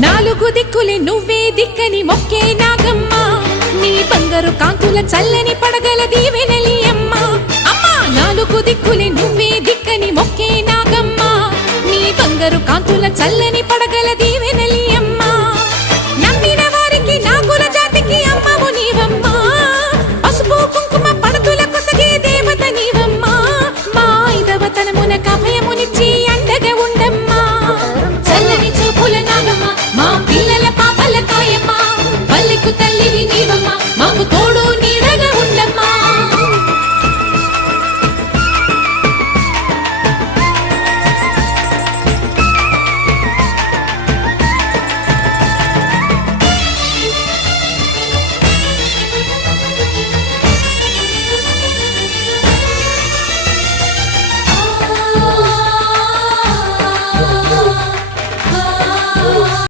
నాలుగు దిక్కులే నువ్వే దిక్కని మొక్కే నాగమ్మ నీ బంగారు కాంతుల చల్లని పడగల దీవెనలి అమ్మ అమ్మా నాలుగు దిక్కులే నువ్వే దిక్కని మొక్కే నాగమ్మ నీ బంగారు కాంతుల చల్లని పడగల